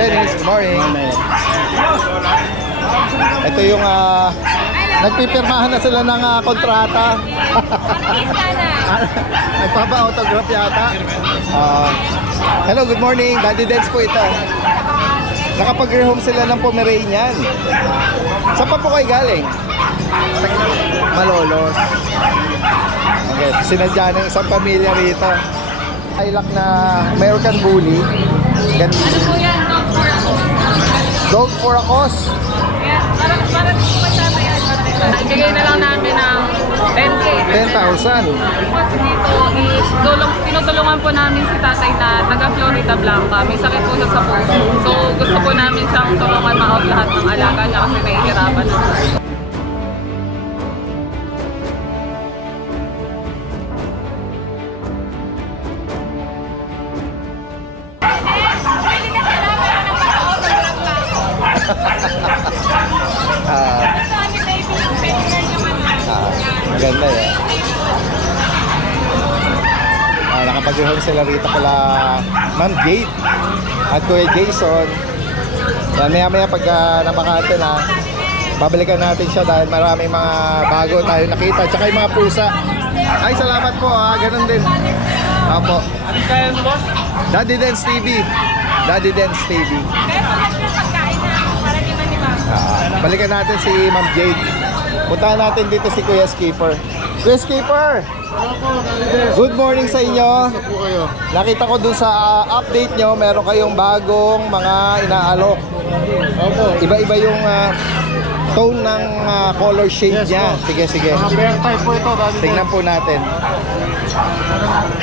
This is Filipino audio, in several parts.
Dennis, good morning. Ito yung nagpipirmahan na sila ng kontrata. Nagpapa-autograph yata. Hello, good morning. Daddy Dance po ito. Nakapag-rehome sila ng Pomeranian. Saan pa po kayo galing? Malolos. Okay, sinadya ng isang pamilya rito. Lilac na American Bully. Ano po yan? Dog for a cause. Yan, parang masyado yan. Bigay na lang namin ng 10K. 10,000. Kasi dito is tinutulungan po namin si tatay na taga Florida Blanca. May sakit po siya sa puso. So gusto po namin siyang tulungan ma-out lahat ng alaga niya kasi nahihirapan na. Maganda eh. Nakapag-rehome sila rito pala Ma'am Jade at Kuya Jason. Maya pag namakate na, babalikan natin siya dahil maraming mga bago tayo nakita. Tsaka yung mga pusa. Ay, salamat po ganun din. Opo. Ano kaya mo, boss? Daddy Dance TV. Daddy Dance TV. Kaya sa lahat ng pagkain na para di man. Balikan natin si Ma'am Jade. Puntahan natin dito si Kuya Skipper. Kuya Skipper! Good morning sa inyo. Nakita ko dun sa update nyo, meron kayong bagong mga inaalok. Iba-iba yung tone ng color shade niya. Sige. Mga bear type po ito. Tingnan po natin.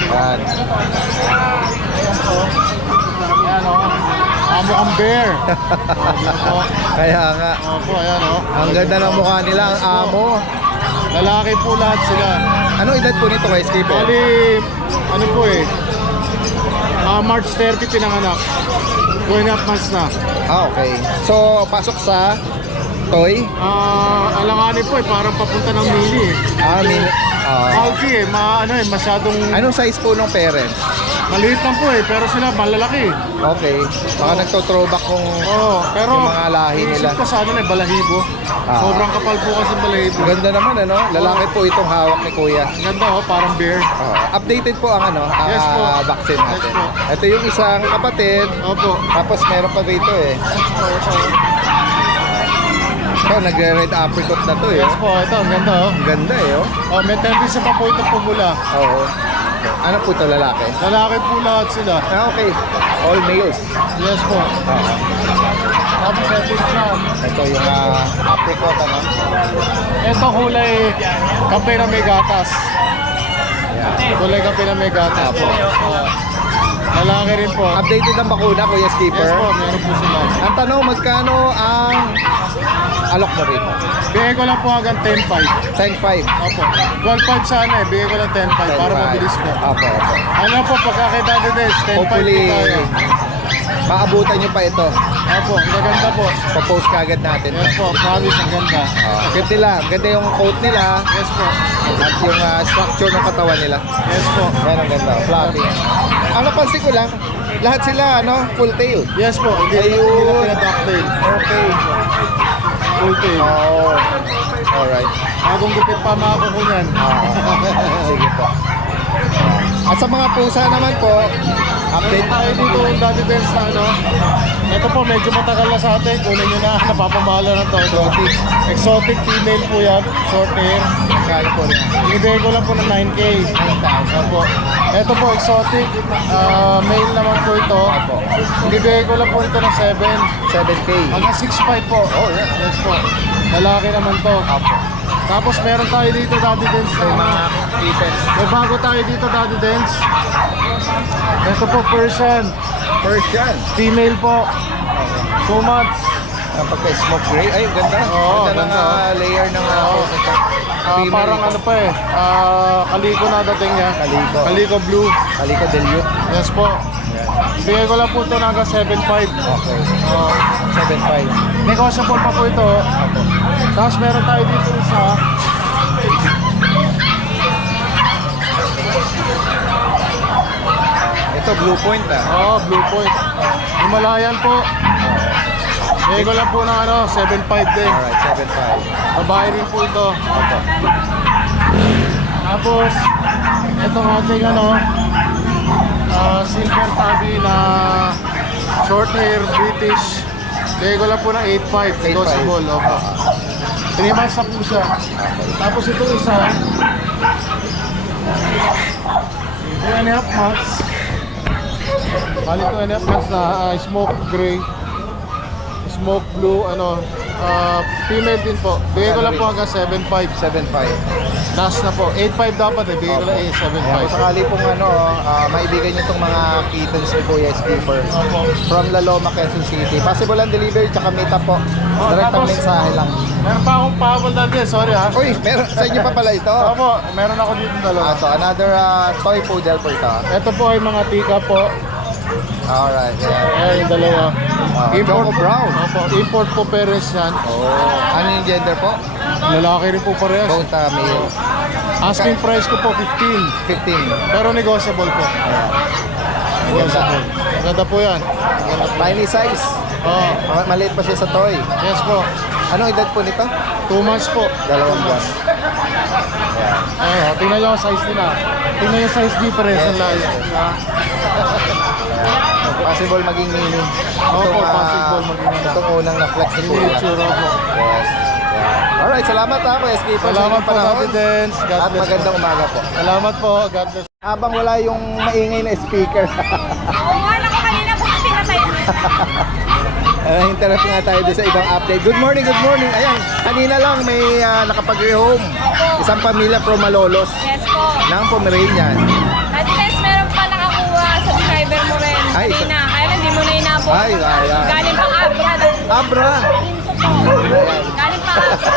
Yan. Ayan o. Mukhang bear. Kaya nga. Opo, ayan o. Ang ganda ng mukha nila, ang amo. Lalaki po lahat sila. Ano edad po nito kay Skipper? Bali, ano po eh. March 30 pinanganak. 2.5 months na. Okay. So, pasok sa toy? Alanganin po eh, parang papunta ng mini eh. Mini. Bulky eh, masyadong Anong size po ng parents? maliit lang po eh, pero sila malalaki. Okay. Baka nagto-throwback kung Pero yung mga lahi nila. iisip ko sa balahibo. Sobrang kapal po kasi balahibo. Ganda naman lalaki po itong hawak ni Kuya. Ang ganda parang bear. Updated po ang Yes po. vaccine natin. Yes po. Ito yung isang kapatid. Opo. Tapos meron pa dito eh. Ito, nagre-red apricot na to eh. Yes po, ito, ang ganda Ang ganda eh may tendency pa po itong pumula. Oo. Ano po ito lalaki? Lalaki po lahat sila. Okay. All males. Yes po. Tapos ito siya. Ito yung apricot Ito kulay kape na may gatas. Kulay kape na may gatas po. Lalaki rin po. Updated ang bakuna, Kuya Skipper. Yes po, meron po sila. Ang tanong, magkano ang alok mo rin? Bigay ko lang po hanggang 10.5. 10.5. Opo. 12.5 sana eh. Bigay ko lang 10.5 para mabilis po. Opo. Ano po, pagkakita din 10.5 po Hopefully, tayo. maabutan nyo pa ito. Opo, ang ganda po. Pa-post kagad natin. Yes po, promise, ang ganda. Ganda nila. Ganda yung coat nila. Yes po. At yung structure ng katawan nila. Yes po. Yan ang ganda. Fluffy. Ang napansin ko lang, lahat sila full tail. Yes po, hindi Ayun. na pinag-ducktail. Okay. Full tail. Alright. Bagong gupit pa mga ko niyan. Sige po. At sa mga pusa naman po, update Tayo dito yung Daddy Dance na Ito po, medyo matagal na sa atin. Kunin nyo na, napapamahalo ng todo. Exotic female po yan, short hair. kano po niya. Ibigay ko lang po ng 9K. 9,000 po. Ito po, exotic. Male naman po ito. Ibigay ko lang po ito ng 7K. hanggang 6.5 po. Oh, yeah. Yes po. Lalaki naman to. Tapos meron tayo dito Daddy Dance na Mga kittens. may bago tayo dito Daddy Dance. Ito po Persian. Persian. Female po. 2 months. Ang pagka-smoke gray. Ay, ganda. Oo, ganda ng ganda. layer ng female. Parang ano pa eh. Kaliko na dating niya. Kaliko. Kaliko blue. Kaliko dilute. Yes po. Bigay ko lang po ito hanggang 7.5. Okay. 7.5. Negotiable pa po ito. Tapos meron tayo dito sa Ito ito, Blue Point ah. Oo, Blue Point. Himalayan po. Bigay ko lang po ng 7.5 din. Alright, 7.5. Babae rin po ito. Opo. Tapos, itong ating silver tabby na short hair British. Bigay ko lang po ng 8.5. Negotiable. Opo. 3 months na po siya. Tapos itong isa, 2.5 months. Bali 2.5 months na smoke gray. Smoke blue, female din po. Bigay ko lang po hanggang 7.5. 7.5. Last na po. 8.5 dapat eh. Bigay ko lang Ayan, kung 7.5. sakali pong maibigan nyo itong mga kittens ni Kuya Skipper from La Loma, Quezon City. Possible ang delivery tsaka meet up po. Direct ang tapos- mensahe lang. Meron pa akong pahabol natin. Sorry ha. Uy, sa inyo pa pala ito. Opo, meron ako dito dalawa. So another toy poodle po ito. Ito po ay mga tika po. Alright, yeah. Ayan yung dalawa. Choco brown. Opo, import po parents yan. Oh, ano yung gender po? Lalaki rin po parehas. Both male. Asking price ko po 15. 15. Pero negotiable po. Negotiable. Maganda po yan. Maganda po. Tiny size. Oo. Maliit pa siya sa toy. Yes po. Anong edad po nito? 2 months po. 2 buwan. Ayun, tingnan nyo ang size nila. Tingnan yung size difference ng layo. Possible maging mini. Opo, possible maging mini. Itong unang na-flex ni Kuya. Miniature po. Yes. Yeah. Alright, salamat ha, Kuya Skipper. Salamat po, Daddy Dance. God At bless magandang po. umaga po. Salamat po. God bless. Habang wala yung maingay na speaker. Oo, alam ko kanina po pinatay. Interrupt nga tayo doon sa ibang update. Good morning, good morning. Ayan, kanina lang may nakapag-rehome. Isang pamilya from Malolos Yes po. ng Pomeranian. At least meron pa nakakuha sa driver mo rin. Ay, Kanina, kaya lang di mo na inabot. Ay. Galing pang Abra. Abra! Galing pang Abra.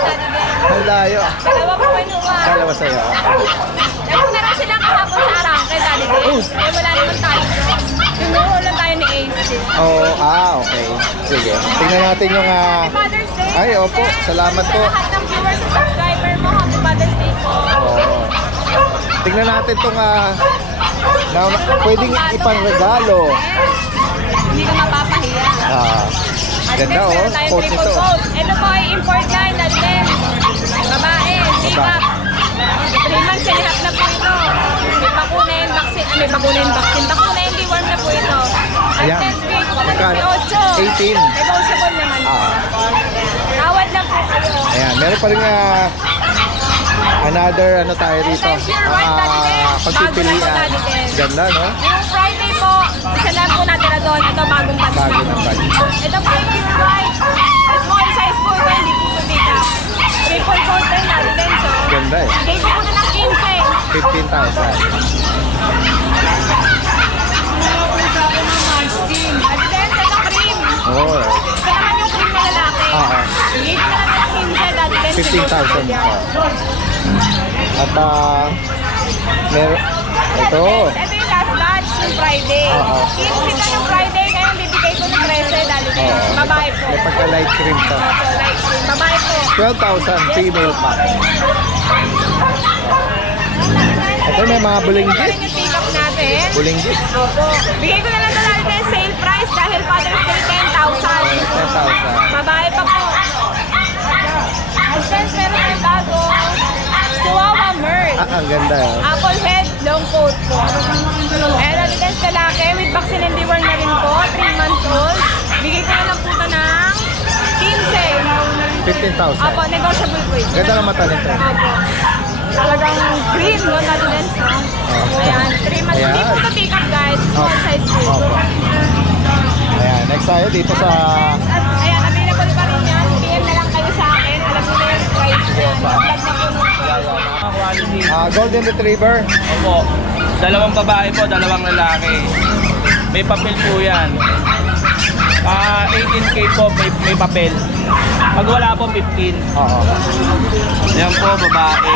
Ang layo. Dalawa po kinuha. Dalawa sa'yo. Nagpunta na sila kahapon sa Arangke, Daddy Dance. Eh, wala naman tayo. Tinuho lang tayo ni AC. Oh, okay. Sige. Tingnan natin yung... Happy Mother's Day. Ay, opo. Salamat po. Sa lahat ng viewers at subscriber mo, Happy Mother's Day po. Oh. Tingnan natin itong... na pwedeng ipang-regalo. Hindi ko mapapahiya. Ganda oh. Meron tayong Coat triple nito. coat. Ito po ay import line natin. Babae, take-up. 3 months and a half na po ito. May bakuna yung vaccine. May bakuna yung vaccine. Bakuna yung deworm na po ito. At Ayan. next week, Magkano? 18. 18. Negotiable naman. Tawad lang po kayo. Ayan, meron pa rin another tayo rito. Sometimes you're right, Daddy Dance. Pagpipilian. Bago na po, Daddy Dance. Ganda, no? Yung Friday po, isa lang po natira doon. Ito bagong batch Bago na. ng batch. Ito po yung pure white. Small size po ito, hindi po ito pick up. Triple coat rin natin din. So, Ganda eh. bigay ko po na ng 15. 15,000. At then, ito cream. Oh, Ito naman yung cream na lalaki. Bigay ko na lang ng 15, Daddy Dance. 15,000 po. At meron ito. Ito yung last batch yung Friday. Kinusit na yung Friday, ngayon bibigay ko ng 13, Daddy Dance. Babae po. May pagka-light cream to. Opo, light cream. Babae po. 12,000 female pa. Ito may mga Ito bulinggit. rin yung pick-up natin. Bulinggit. Opo. Bigay ko na lang talaga ng sale price dahil Father's Day 10,000. 10,000. Babae pa po. At then, meron tayong bago. Chihuahua Merl. Ang ganda eh. Apple head, long coat po. And at then, lalaki with vaccine and deworm na rin po. 3 months old. Bigay ko na lang po ito ng 15. 15,000. Apo, negotiable po ito. Ganda ng mata nito. Apo. Talagang green, no? Nadulens, no? Ayan, 3 months. Ayan. Hindi po ito pick up, guys. Small size po. Opo. Ayan, next tayo dito sa At ayan, available pa rin yan. PM na lang kayo sa akin. Alam mo na yung price niya. Vlog na po nung Golden Retriever. Opo. Dalawang babae po, dalawang lalaki. May papel po yan. 18K po, may papel. Pag wala po, 15. Oo. Yan po, babae.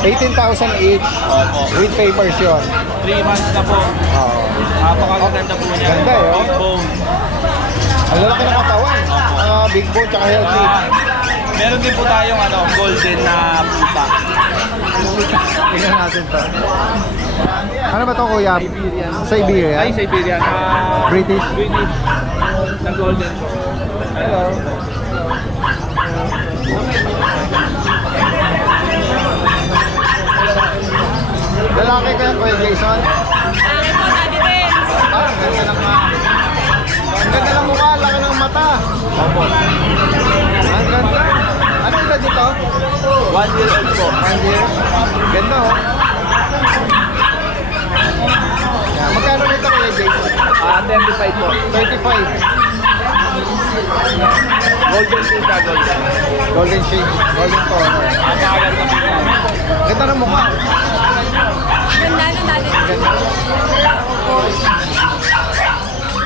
18,000 each Opo. with papers yun. 3 months na po. Oo. Napakaganda po niya. Ganda eh, oh. Big bone. Ang lalaki ng katawan. Big bone tsaka healthy. Meron din po tayong golden na puta. Tingnan natin to. Ano ba to kuya? Siberian. Ay, Siberian. British. British. Na golden. Hello. Lalaki ka yan, Kuya Jason? Bakit po, Daddy Benz? Ah, ang ganda ng mukha. Ang ganda ng mukha, laki ng mata. Opo. Ang ganda. Anong edad ito? 1 year old po. 1 year. Ganda oh. Yan. Magkano nito Kuya Jason? 35 po. 35. Golden po siya, golden. Golden shade. Golden tone. Napakaganda po yan. Ganda ng mukha. Ganda no, Daddy Benz.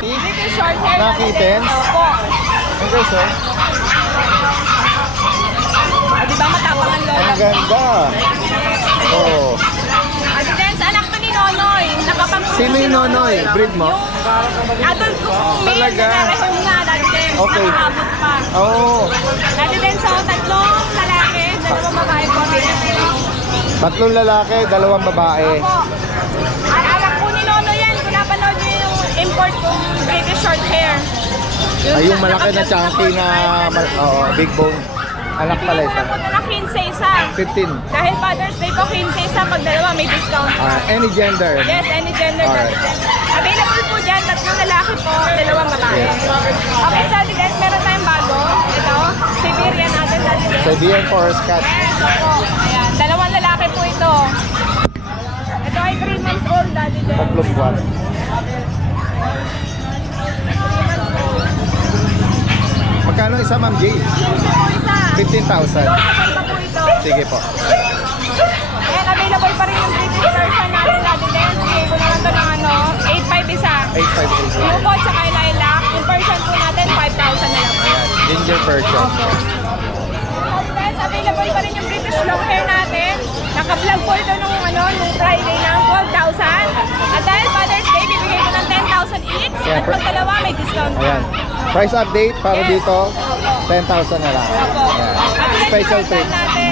British short hair, Na Daddy kittens? Benz. Opo. Ang guys oh. Ah, di ba matapang ang lola? Ang ganda. Oh. Daddy Benz, anak to ni Nonoy. Nakapag-uwi Sino si yung Nonoy? Breed mo? Yung adult ko, male, Talaga? nagre-rehome na, Daddy Benz. Okay. Nakakabot pa. Oh. Daddy Benz, so, tatlong lalaki, dalawang babae po. Tatlong lalaki, dalawang babae. Opo. Ang anak po ni Nonoy yan. Kung napanood niyo yung import kong British short hair. Ay, yung malaki na chunky na big bone. Anak pala Bigyan ko ito. na po na ng 15 isa. 15. Dahil Father's Day po, 15 isa. Pag dalawa, may discount. Any gender. Yes, any gender. Alright. Daddy Benz. Available po dyan, tatlong lalaki po, dalawang babae. Okay, so Daddy Benz, meron tayong bago. Ito, Siberian natin, Daddy Benz. Siberian Forest Cat. Yes, opo. Ayan, dalawang lalaki po ito. Ito ay 3 months old, Daddy Benz. Tatlong buwan. 3 months old. Magkano isa, Ma'am Jade? 15 po isa. 15,000. Local pa po ito. Sige po. Ayan, available pa rin yung British version natin, Daddy Benz. Bigay ko naman ito ng 8.5 isa. 858. Blue po, tsaka lilac. Yung version po natin, 5,000 na lang po. Ginger Persian. Guys, available pa rin yung British long hair natin. Naka-vlog po ito nung Friday ng 12,000. At dahil Father's Day, bibigay ko ng 10,000 each. Yeah, At pag dalawa, may discount pa. Ayan. Price update para Yes. dito. Opo. 10,000 na lang. Opo. Ayan. At yan Special yung treat. natin.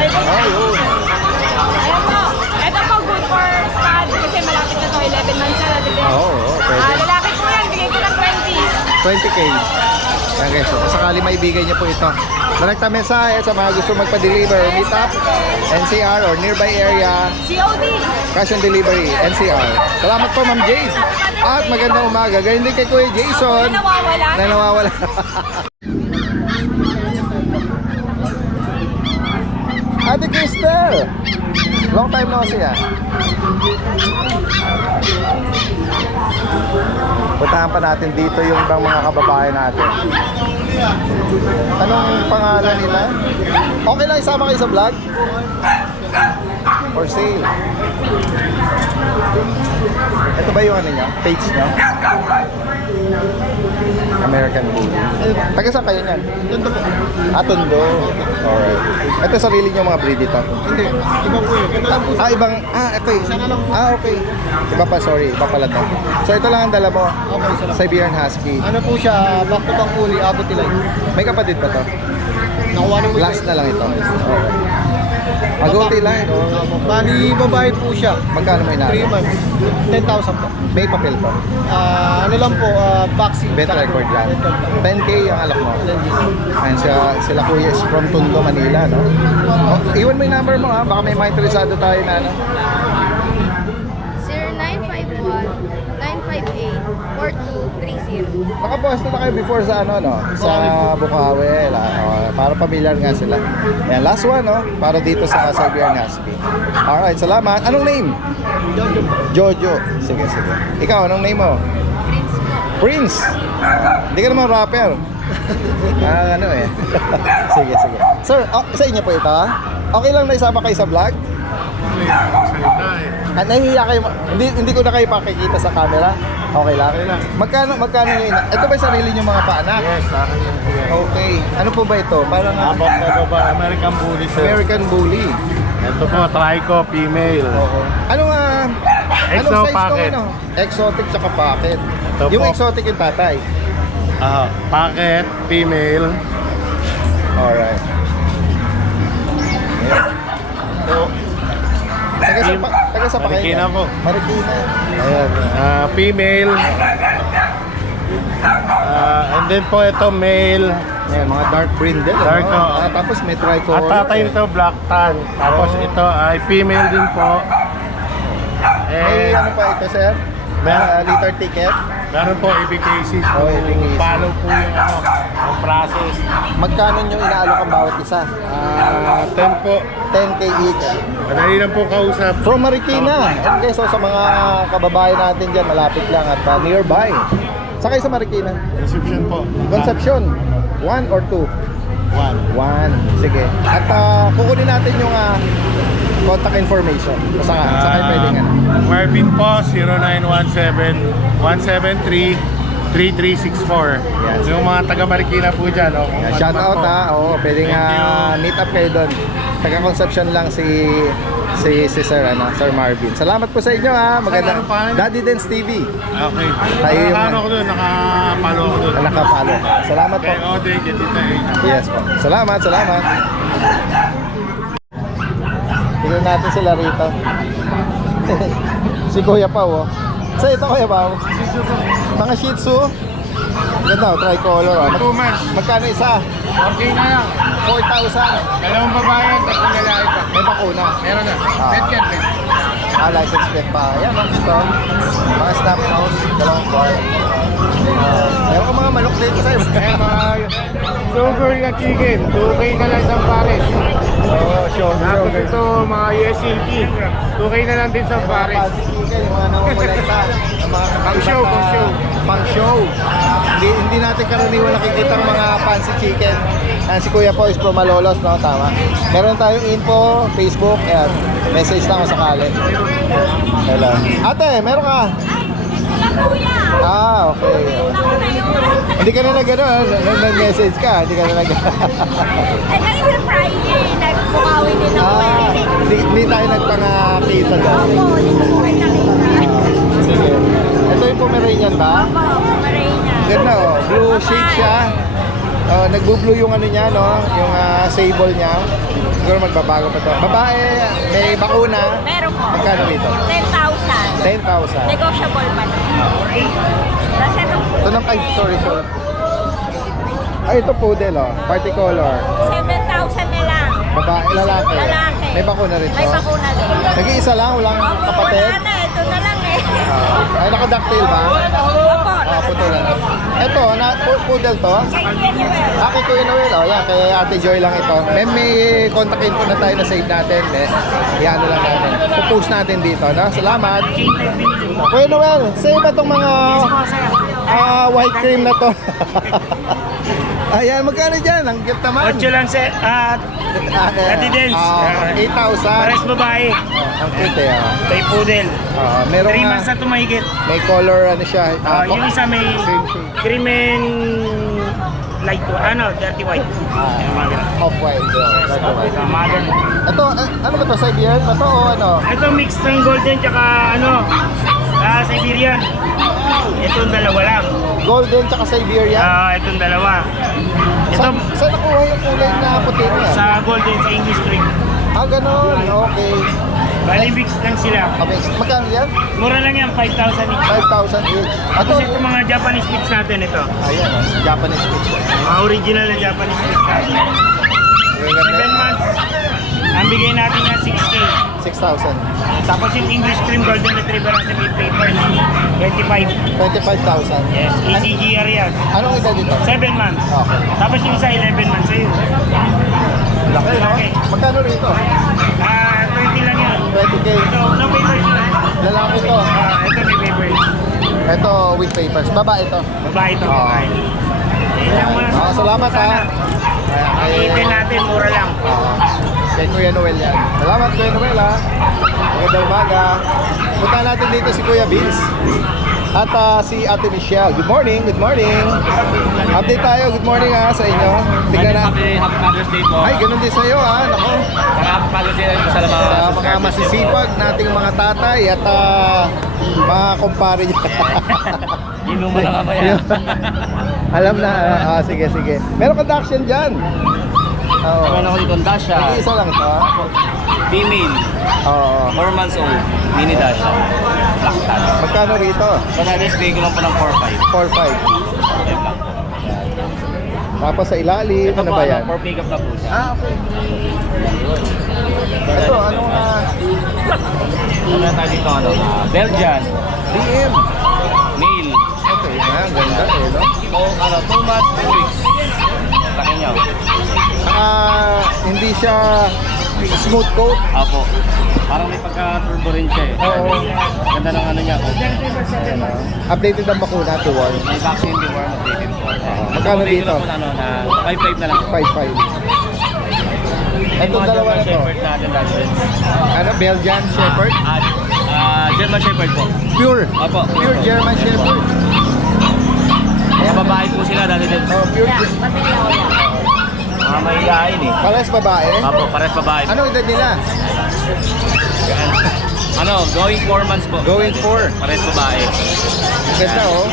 Ayun. Ayan po. Ito po, good for stud. Kasi malapit na to, 11 months na natin. Oo, pwede. Lalaki po yan, bigay ko ng 20. 20K. Ayan guys, so, kung sakali maibigay niyo po ito. Direkta mensahe sa mga gusto magpa-deliver, meet up, NCR or nearby area, COD. cash on delivery, NCR. Salamat po Ma'am Jade. At magandang umaga. Ganyan din kay Kuya Jason Na nawawala. na nawawala. Ate Crystal! Long time no see ah. Puntahan pa natin dito yung ibang mga kababayan natin. Anong pangalan nila? Okay lang isama kayo sa vlog? For sale. Ito ba yung ano niya? Page niya? American Bully. Taga saan kayo niyan? Tondo po. Tondo. Alright. Ito sarili niyo mga breed dito? Hindi. Iba po yun. Ito lang po. Ibang, okay. Okay. Iba pa, sorry. Iba pala to. So ito lang ang dala mo? Okay, isa lang. Siberian Husky. Ano po siya, back to back fully, abot nila. May kapatid ba to? Nakuha na po Last na lang ito. Alright. Agouti line. Bali, babae po siya. Magkano mo 3 inaano? months. 10,000 po. May papel to. Ano lang po, vaccine. Bet record lang. Bet record lang. 10K ang alak mo. Ayan sila kuya is from Tondo, Manila, no? Oh, iwan mo yung number mo ha. Baka may mga interesado tayo na ano. 0951-958-4230. Nakapost na kayo before sa ano, no? Sa Bukawi. Para familiar nga sila. Ayan, last one, no? Para dito sa Siberian Husky. Alright, salamat. Anong name? Jojo. Jojo. Sige, sige. Ikaw, anong name mo? Prince. Hindi ka naman rapper. Ano eh. Sige, sige. Sir, sa inyo po ito, ha? Okay lang na isama kayo sa vlog? Nahihiya kayo. Hindi ko na kayo pakikita sa camera. Okay lang? Okay lang. Magkano yun? Ito ba yung sarili nyo mga paanak? Yes, sa akin yan po yan. Okay. Ano po ba ito? Parang Abot na ba, American Bully, sir. American Bully. Ito po, trico, female. Oo. Anong Exo size packet. nung ano? Exotic tsaka pocket. Ito Yung po. exotic yung tatay. Packet, female. Alright. Ayan. So, Taga sa Marikina po. Marikina. Ayan. Female. And then po ito male. Ayan, mga dark brindle. Dark, ano? oo. Tapos may At tricolor. tatay nito black tan. Tapos ito ay female din po. May ano pa ito, sir? Liter ticket. Meron po ABKC. Oh, ABKC. Follow po yung yung process. Magkano nyo inaalok ang bawat isa? 10 po. 10K each. Madali lang po kausap. From Marikina. And guys, so sa mga kababayan natin dyan, malapit lang at nearby. Sakay sa Marikina. Reception po. Conception. 1 or 2? 1. Sige. At kukunin natin yung contact information. Sakay pwedeng ano. Marvin po, 0917-173-3364. Yan. Yung mga taga Marikina po dyan. Oh, kung Shout ano man out po. pwedeng Thank you. meet up kayo doon. Taga Conception lang si Sir Marvin. Salamat po sa inyo Magandang Sir, ano pangalan? Daddy Dance TV. Okay. Tayo yung- Nakakano ko doon, nakapalo ko doon. Nakapalo. Salamat po. Okay, thank you, tita. Yes po. Salamat. Tignan natin sila rito. Si Kuya Pao. Sa ito Kuya Pao. Mga Shih Tzu. Ganda, tricolor. 2 months. Magkano isa? Okay na lang. 4,000. Dalawang babae, tatlong lalaki pa. May bakuna. Meron na. Ah. Pet yan, pet. License plate pa. Yan ang gusto. Mga snap nose, dalawang bar. Meron ka mga manok dito sa'yo. Eh, mga sugar na chicken. 2K na lang isang pares. Oo, sure. Tapos ito, mga US Silky. 2K na lang din isang pares. Yung mga namumulekta. Pang show, pang show. Pang show. Hindi natin karaniwan nakikita ang mga fancy chicken. Si Kuya po is from Malolos, no? Tama. Meron tayong info, Facebook, ayan. Message lang kung sakali. Hello. Ate, meron ka? Wala kuya. Okay. Ako na yun. Hindi ka na nag-message ka, hindi ka na nag Kasi sa Friday, nagbukawi din ako. hindi tayo nagpangakita doon. Opo, hindi ko po kita kita. Sige. Ito yung Pomeranian ba? Opo, Marina. Ganda blue shade siya. Nagbo-blue yung ano niya, no? Yung sable niya. Siguro magbabago pa to. Babae, may bakuna. Meron po. Magkano rito? 10,000. 10,000. Negotiable pa na. Kasi itong Ito ng sorry. Ito poodle, party color. 7,000 na lang. Babae, lalaki. Lalaki. May bakuna rin May to. bakuna din. Nag-iisa lang, walang Opo, kapatid. wala na. Ito na lang eh. Ay, naka-ducktail ba? Opo. Puto lang. Ito, poodle to. Kay Kuya Noel, yan, kay Ate Joy lang ito. May contact info na tayo na save natin. Yan lang natin. Pupost natin dito, no? Salamat. Kuya Noel, save ba itong mga white cream na to? Ayan, magkano dyan? Ang cute naman. 8 lang sa Daddy Dance. 8,000. Pares babae. Ang cute May poodle. Meron 3 nga, months na tumahigit. may color ano siya. Yung isa may cream and light dirty white. Yung mga ganun. Off-white. Modern. Ito, ano ba to? Siberian ba to o ano? Ito mixed ng golden tsaka Siberian. Itong dalawa lang. Golden tsaka Siberian. Itong dalawa. Ito Saan nakuha yung kulay na puti niya? sa golden sa English cream. Ganon. Okay. Bali mix lang sila. Okay. Magkano yan? Mura lang yan, 5,000 each. 5,000 each. Tapos ito mga Japanese mix natin ito. Ayan, Japanese mix. Mga original na Japanese mix natin. Yung ganda. 7 months. Ang bigay natin yan 6K. 6,000. Tapos yung English cream golden retriever natin with papers 25. 25,000. Yes, ECGR yan. Anong edad dito? 7 months. Okay. Tapos yung isa 11 months ayun. Laki, no? Laki. Magkano rito? 20 lang yan. 20K. Ito, no papers yun. Lalaki to. Ito may papers. Ito with papers. Babae ito. Babae ito. Babae. Ayun lang muna. Salamat ha. Iipin natin, mura lang. Kay Kuya Noel yan. Salamat Kuya Noel ha. Magandang umaga. Punta natin dito si Kuya Vince. At si Ate Michelle. Good morning, good morning. Update tayo, good morning sa inyo. Tignan na. Happy Mother's Day po. Ay, ganun din sa iyo Nako. Happy Mother's Day po sa Sa mga masisipag nating mga tatay at mga kumpare niya. Inuman lang ako yan. Alam na, sige. Meron ka action dyan. Oo. Meron ako dito Dasha. Isa lang to. Female. Oo. 4 months old. Mini Dasha. Black tan. Magkano rito? So dati bigay ko lang po ng 4-5. 4-5. Yan lang po. Tapos sa ilalim, Ito ano po, ba yan? for pick up na po siya. Okay. Ito, anong Ano tayo dito, Belgian. BM? Male. Okay, ganda eh, no? O, 2 months, 2 weeks. Laki niya. Hindi siya smooth coat. Apo. Parang may pagka-turbo rin siya eh. Oo. Ganda ng ano niya. Updated ang bakuna to one. May vaccine before, updated po. Magkano Updated dito? lang po na, na 5-5 na lang. 5-5. Itong Mga dalawa na German to. Shepherd natin dati din. Ano, Belgian Shepherd? German Shepherd po. Pure. Apo. Pure German Shepherd. Mga babae po sila dati din. Oh, pure. Mga mahihain eh. Pares babae. Apo, pares babae. Ano edad nila? Going 4 months po. Going 4. Pares babae. Ganda oh.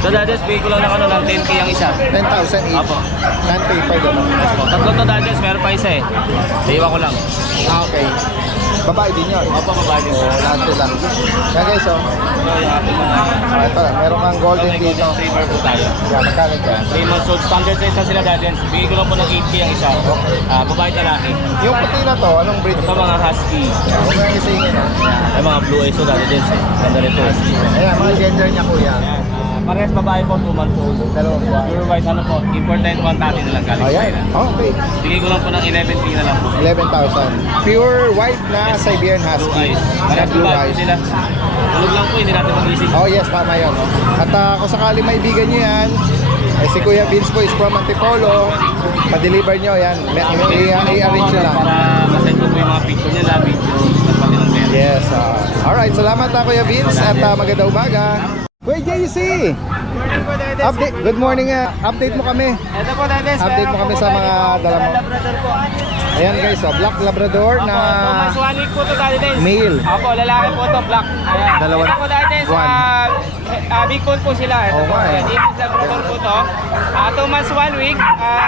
So dati bigay ko lang ng 10k ang isa. 10,000 each. Apo. Non-pay pa doon. Yes po. Tatlo to dati, meron pa isa eh. Iwan ko lang. Okay. Babae din yun. Opo, babae din po. Lahat sila. Yan guys oh. Ito yung ating mga Ito, meron kang golden may dito. golden retriever po tayo. Yan, magkano dyan? 3 months old, standard size na sila dati. Bigay ko lang po ng 8k ang isa. Babae at lalaki. Yung puti na to, anong breed? Ito mga husky. Huwag nga isingin no? Ay mga blue eyes to dati din. Ganda rin po. Ayan, mga gender niya kuya. Ayan. Parehas babae po, 2 months old. Dalawang buwan. Pure white, ano po, important 130 na lang galing Ayan, China. okay. Bigay ko lang po ng 11k na lang po. 11,000. Pure white na Siberian Blue Husky. eyes. Na Parehas blue babae po eyes. sila. Tulog lang po, hindi natin mag-isip. Oh yes, tama yun. At kung sakali maibigan nyo yan, si Kuya Vince po is from Antipolo. Pa-deliver nyo yan. I-arrange nyo lang. Para masend ko po yung mga picture niya na video. At pati ng pera. Yes. Alright, salamat Kuya Vince at magandang umaga. Kuya JC! Update, good morning. Update mo kami. Ito po dati. Update mo kami sa mga dala mo. Labrador po. Ayan guys, Black Labrador na Opo, 2 months 1 week po to dati din. male. Opo, lalaki po to, black. Ayan. Dalawa. Ito po dati sa big bone po sila. Ito Oo po. nga eh. Ayan, English Labrador po to. 2 months 1 week.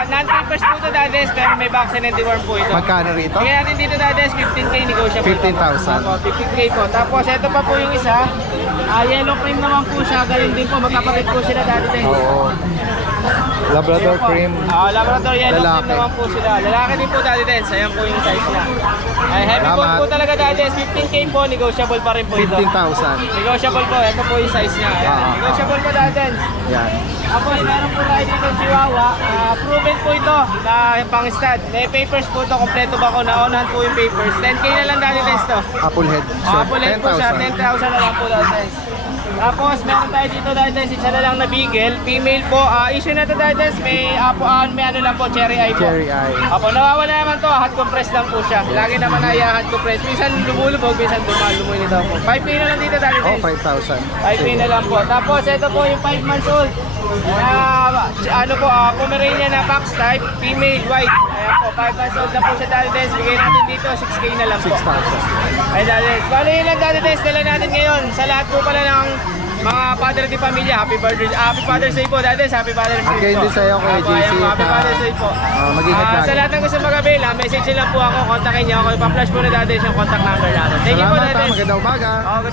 Non-papers po to dati, pero may vaccine and deworm po ito. Magkano rito? Kaya natin dito dati 15k negotiable. 15,000. Opo, 15k po. Tapos ito pa po yung isa. Yellow cream naman po siya. Galing din po. Magkapatid po sila dati din. Oo. Labrador cream. Labrador yellow Lalaki. cream naman po sila. Lalaki din po dati din. Sayang po yung size niya. Ay, heavy bone Salamat. po talaga dati. 15k po. Negotiable pa rin po ito. 15,000. Negotiable po. Ito po yung size niya. Ayan. Negotiable po dati. Yan. Tapos meron po tayo dito Chihuahua. Proven po ito na pang-stud. May papers po ito. Kompleto ba ko? Naunahan po yung papers. 10k na lang dati din ito. Apple head. Kapulit po siya, 10,000 na lang po dati. Tapos meron tayo dito dati, isa na lang na beagle, female po. Issue na to dati, may ano lang po, cherry eye po. Cherry eye. Apo, nawawala naman to, hot compress lang po siya. Lagi naman ay hot compress. Minsan lumulubog, minsan lumoy nito po. 5K na lang dito dati. Oh, 5,000. 5K na lang po. Tapos ito po yung 5 months old. Ano po, Pomeranian na box type, female, white. Ayan po, 5 months old na po siya dati. Bigay natin dito, 6K na lang po. 6,000. Ay, dali. Bali yun lang dati test nila natin ngayon. Sa lahat po pala ng mga padre di pamilya, happy Father's Day po. Dati, happy Father's Day po. Again din sa'yo, Kuya Apo, JC, ayan po, happy na- Father's Day po. mag-ingat lagi. Sa lahat ng gusto mag-avail, message nyo lang po ako, kontakin nyo ako. Ipa-flash po na dati yung contact number natin. Thank you po Salamat dati. magandang umaga. Okay.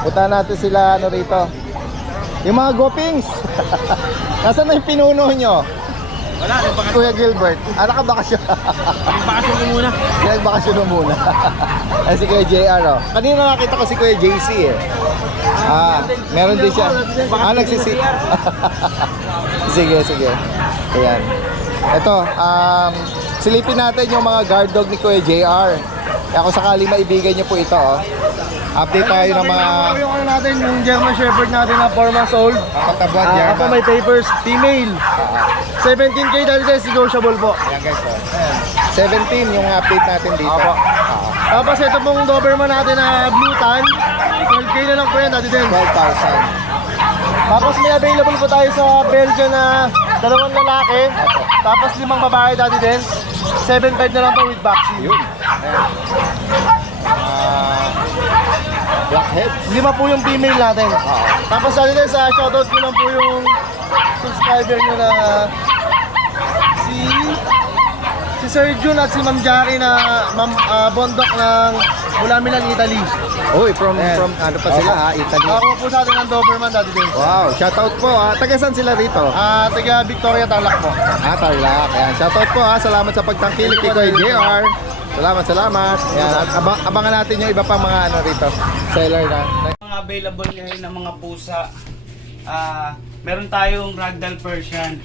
Punta natin sila rito. Yung mga gopings. Nasaan na yung pinuno nyo? Wala, Kuya Gilbert. Nakabakasyon. nagpakasyon ko muna. Nagbakasyon mo muna. Ay si Kuya JR oh. Kanina nakita ko si Kuya JC eh. Meron din siya. Nagsisi. Sige. Ayan. Ito, silipin natin yung mga guard dog ni Kuya JR. Kaya kung sakali maibigan niyo po ito oh. Update tayo ng mga Yung ano natin, yung German Shepherd natin na 4 months old. katabuan Ako may papers, female. 17k dahil guys, negotiable po. Ayan guys oh. 17 yung update natin dito. Apo. Tapos ito pong Doberman natin na blue tan. 12k na lang po yan dati din. 12,000. Tapos may available po tayo sa Belgian na 2 lalaki. Tapos 5 babae dati din. 7.5 na lang po with vaccine. Yun. Ayan. Blackhead. 5 po yung female natin. Tapos dati din sa shoutout ko lang po yung subscriber nyo na si si Sir Jun at si Ma'am Jackie na bondok ng mula Milan, Italy. Uy, from Ayan. ano pa sila ha, Italy. Ako po sa atin ng Doberman, Daddy James. Wow, shoutout po ha. Taga saan sila rito? Taga Victoria, Tarlac po. Tarlac. Ayan, shoutout po ha. Salamat sa pagtangkilik kay Kuya JR. Salamat. Ayan, at abangan natin yung iba pang mga ano rito. Seller na. Mga available ngayon ng mga pusa. Meron tayong Ragdoll Persian.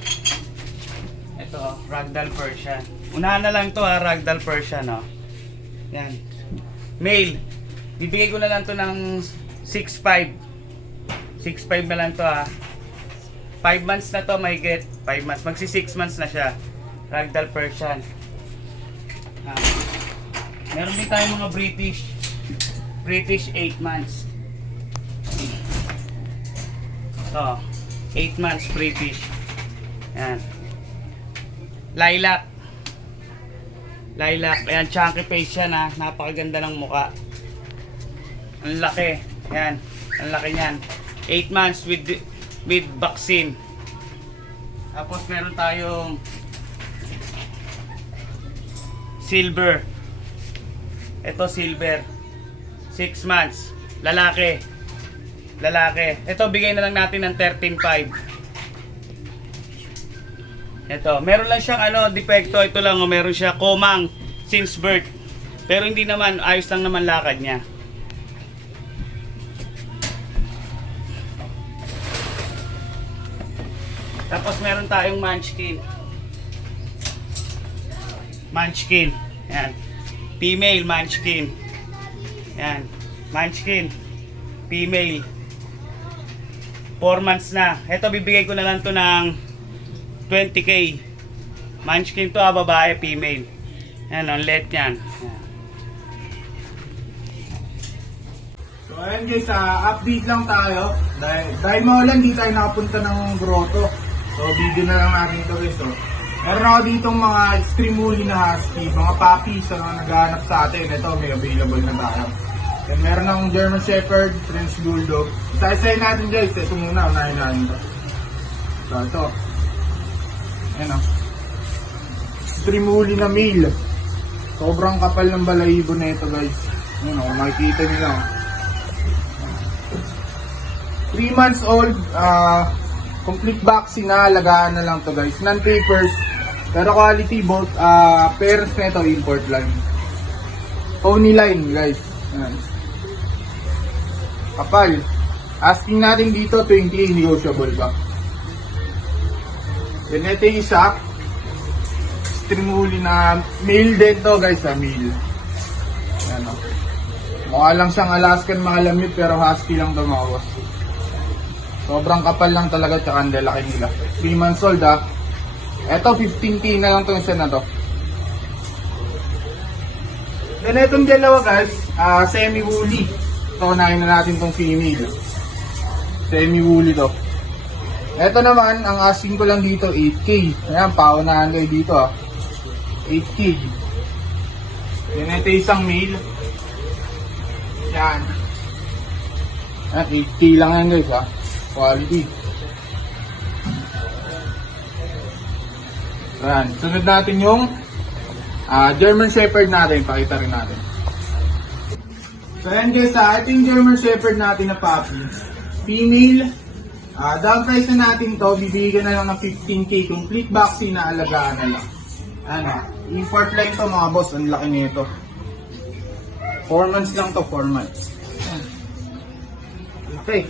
Ito, Ragdoll Persian. Unahan na lang to Ragdoll Persian, oh. Yan. Male. Bibigay ko na lang to ng 6'5". 6'5 na lang to 5 months na to, may get 5 months. Magsi 6 months na siya. Ragdoll Persian. Meron din tayong mga British 8 months. Ito, 8 months British. Yan. Lilac. Ayan, chunky face yan napakaganda ng muka. Ang laki. Yan, ang laki niyan. 8 months with vaccine. Tapos meron tayong silver. Ito silver. 6 months. Lalaki. Ito bigay na lang natin ng 13.5. Ito, meron lang siyang depekto. Ito lang, meron siya komang since birth. Pero hindi naman, ayos lang naman lakad niya. Tapos meron tayong munchkin. Yan. Female munchkin. Yan. Munchkin. Female. 4 months na. Ito, bibigay ko na lang to ng 20K. Munchkin to babae, female. Yan, ang let yan. So ayan guys, update lang tayo. Dahil maulan, di tayo nakapunta ng grotto. So video na lang natin ito guys. So, meron ako ditong mga extreme woolly na husky, mga puppies na naghahanap sa atin. Ito, may available na tayo. Then meron akong German Shepherd, French Bulldog. Isa-isayin natin guys. Ito muna, unahin natin ito. So ito. Ayan o. Extreme woolly na male. Sobrang kapal ng balahibo na ito guys. Ayan o, makikita nyo lang. 3 months old, complete vaccine na, alagaan na lang to guys. Non-papers, pero quality both, parents na ito, import line. Pony line guys. Ayan. Kapal. Asking natin dito, 20, negotiable ba? Then ito yung isa. Extreme woolly na male din to guys, male. Ayan o. Mukha lang siyang Alaskan Malamute pero husky lang tumawas. Sobrang kapal lang talaga tsaka ang lalaki nila. 3 months old Ito 15K na lang itong isa na to. Then itong dalawa guys, semi-woolly. Ito, unahin na natin itong female. Semi-woolly to. Ito naman, ang asking ko lang dito 8K. Ayan, paunahan kayo dito 8K. Then ito isang male. Yan. Ayan, 8K lang yan guys quality. Ayan, sunod natin yung German Shepherd natin, pakita rin natin. So ayan guys, ito yung German Shepherd natin na puppy. Female, down price na natin to, bibigyan na lang ng 15K, complete vaccine na, alagaan na lang. Ano, import line to mga boss, ang laki nito. 4 months lang to, 4 months. Okay.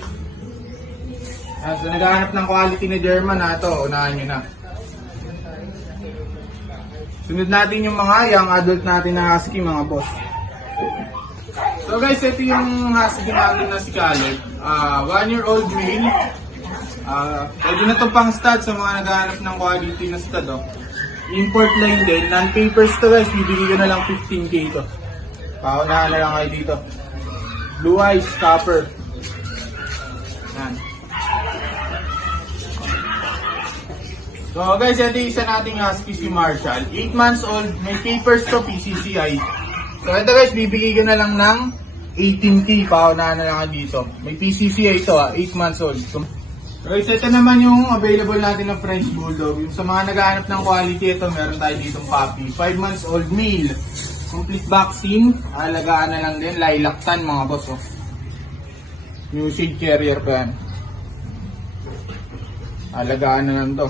So naghahanap ng quality na German ito, unahan nyo na. Sunod natin yung mga young adult natin na husky mga boss. So guys, ito yung husky natin na si Khaled. 1-year-old male. Pwede na ito pang stud sa mga naghahanap ng quality na stud. Import line din. Non-papers to guys, bibigyan ko na lang 15K ito. Paunahan na lang kayo dito. Blue eyes, copper. Yan. So guys, ito yung isa nating husky si Marshall. 8 months old, may papers to, PCCI. So ito guys, bibigay ko na lang ng 18K, paunahan na lang dito. May PCCI ito 8 months old. So, Guys, ito naman yung available natin ng French Bulldog. Yung sa mga naghahanap ng quality, ito meron tayo ditong puppy. 5 months old male. Complete vaccine. Alagaan na lang din. Lilac tan mga boss. Oh. New shade carrier pa yan. Alagaan na lang to.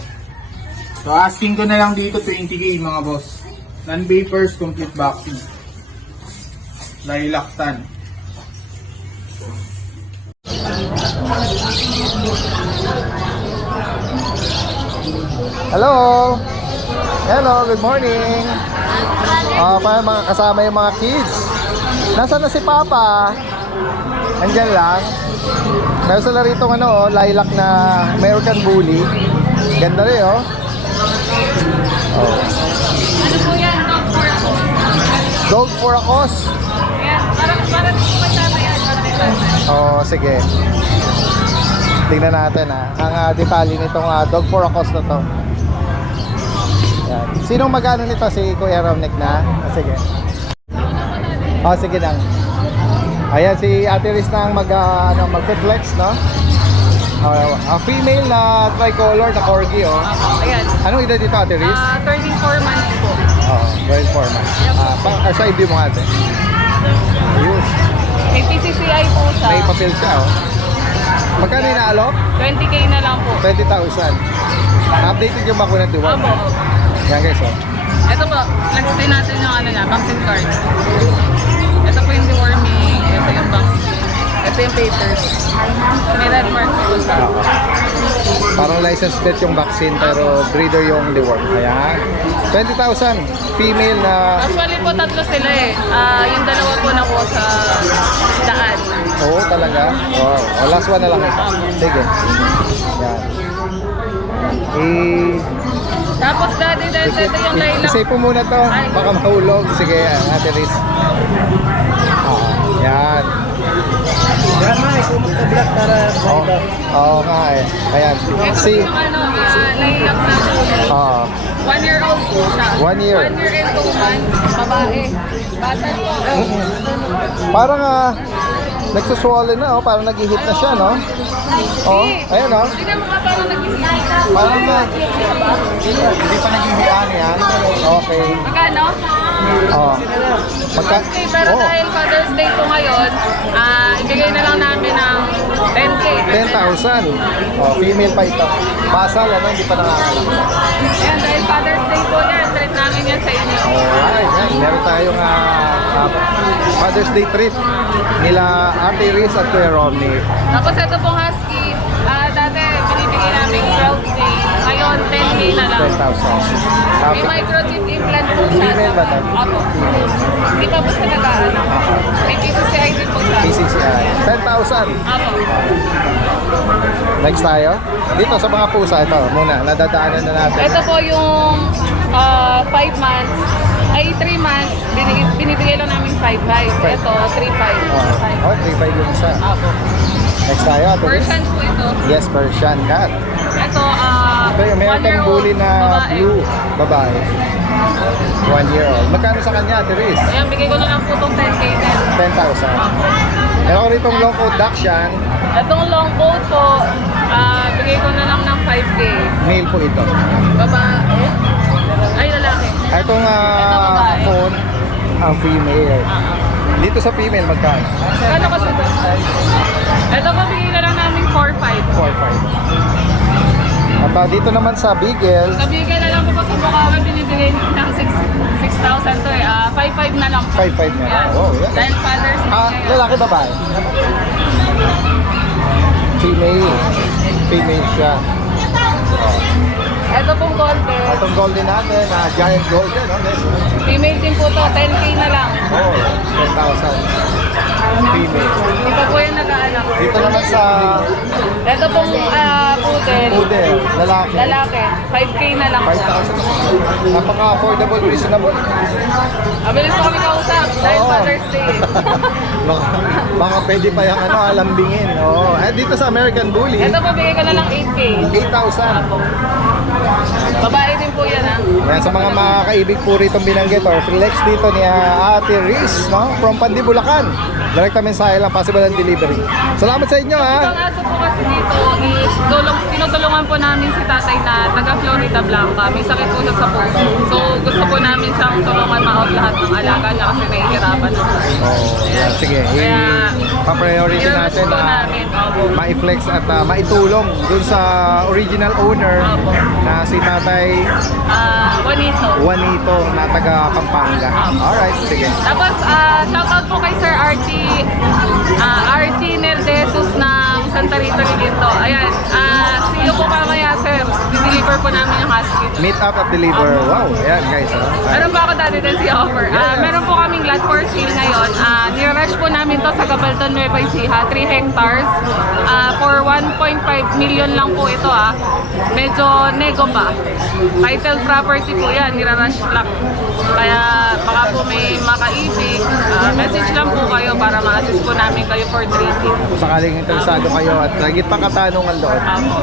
So asking ko na lang dito 20k mga boss. Non-vapors, complete vaccine. Lilac tan. Hello! Hello, good morning! Pa mga kasama yung mga kids. Nasaan na si Papa? Andyan lang. Meron sila rito lilac na American Bully. Ganda rin oh. Ano po yan? Dog for a cause. Dog for a cause. Ayan, para di ko kasama yan. Para di kasama. Oh, sige. Tingnan natin ang detalye nitong dog for a cause na to. Yan. Sinong magano nito? Si Kuya Romnick na? Sige. Oh, sige lang. Ayan si Ate Riz na mag-flex, no? Female na tricolor na corgi, oh. Ayan. Anong edad dito, Ate Riz? 34 months po. Oo, very formal. Sa ibig mo ate. Ayun. May PCCI po siya. May papel siya, oh. Magkano inaalok? 20k na lang po. 20,000. Updated yung bakuna to. Opo. Yan guys, oh. Ito po, nag-stay natin yung vaccine card. Ito po yung deworming, ito yung vaccine. Ito yung papers. May red mark po siya. Parang license plate yung vaccine pero breeder yung deworm. Ayan. 20,000. Female na... Actually po, tatlo sila eh. Yung dalawa po na po sa daan. Oo, talaga? Wow. Oh, last one na lang ito. Sige. Yan. Tapos dati ito yung lilac. Isay po muna to. Baka mahulog. Sige, Ate Riz. Yan. Yan ma, kumot na vlog para Oo nga eh. Ayan. Ito Si... yung lilac na po. 1 year old po siya. 1 year. 1 year and 2 months. Babae. Bata po. Parang nagsuswollen na, oh. Parang nag-hit na siya, no? Oh, ayan, oh. Hindi naman ka parang nag-isita. Parang hindi pa nag-hihian yan. Okay. Magkano? Oh. Okay, pero dahil Father's Day po ngayon, ibigay na lang namin ng 10k. 10,000. Oh, female pa ito. Basal, hindi pa nanganganak. Ayan, dahil Father's Day po yan, treat namin yan sa inyo. Alright, yan. Meron tayong Father's Day treat nila Ate Riz at Kuya Romney. Tapos ito pong husky, dati binibigay namin 12k, ngayon 10k na lang. 10,000. May microchip implant po siya. Female ba tayo? Opo. Hindi pa po siya nag-aanak. May PCCI din po siya. PCCI. 10,000. Opo. Next tayo. Dito sa mga pusa, ito muna. Nadadaanan na natin. Ito po yung 5 months, ay 3 months, binibigay lang namin 5.5. Ito, 3.5. Oh, 3.5 yung isa. Opo. Next tayo. Ate Riz. Persian po ito. Yes, Persian cat. Ito, Ito yung 1 American year old. Bully na babae. blue. Babae. 1 year old. Magkano sa kanya, Ate Riz? Ayan, bigay ko na lang po itong 10k din. 10,000. Meron ko rito long coat Dachshund. Itong long coat po, bigay ko na lang ng 5k. Male po ito. Babae. Ay, lalaki. Itong babae. phone, ang female. Dito sa female, magkano? Kano ko siya? Ito po, bigay na lang namin 4.5. 4.5. At dito naman sa Beagle, Kabigay na lang po sa Bukawan, binibigay ng 6,000 to eh. 5.5 na lang po. 5.5 na. Yan. Oh, yan. Dahil Father's Day ngayon. Lalaki babae? Female. Female siya. Ito pong golden. Itong golden natin, giant golden. Female din po to, 10k na lang. Oh, 10,000. Female. Hindi pa po yan nag-aanak. Dito naman sa Ito pong poodle. Poodle, lalaki. Lalaki. 5k na lang po. 5,000. Napaka-affordable, reasonable. Mabilis po kami kausap dahil Oo. Father's Day. Baka pwede pa yung lambingin. Oh. Dito sa American Bully, Ito po, bigay ko na lang 8k. 8,000. Apo. Babae din po yan ha. Yan, sa mga makakaibig po rito binanggit or flex dito ni Ate Riz, no? From Pandi, Bulacan. Direkta mensahe lang, possible ang delivery. Salamat sa inyo, ha? Ang aso po kasi dito is tinutulungan po namin si tatay na taga Florida Blanca. May sakit po siya sa puso. So gusto po namin siyang tulungan ma-out lahat ng alaga niya kasi nahihirapan na po. Yan, sige. Kaya, Pa-priority i-rush natin po na namin. Opo. ma-flex at maitulong dun sa original owner Opo. na si Tatay Juanito. Juanito na taga Pampanga. Alright, sige. Tapos, shoutout po kay Sir Archie Nerdesus ng Santa Rita Ginto. Ayan, see you po mamaya, sir. Deliver po namin yung husky. Meet up at deliver. Wow, ayan guys. Meron po ako dati din si offer. Meron po kaming lot for sale ngayon. Nirush po namin to sa Gabaldon, Nueva Ecija, 3 hectares. For 1.5 million lang po ito Medyo nego pa. Title property po yan, nirush lang. Kaya baka po may makaibig. Message lang po kayo para ma-assist po namin kayo for trading. Kung sakaling interesado kayo at lagi pa katanungan doon. Apo.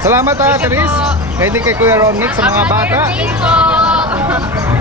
Salamat, Thank you Teres. po. Ngayon din kay Kuya Romnick sa mga bata. Thank you po.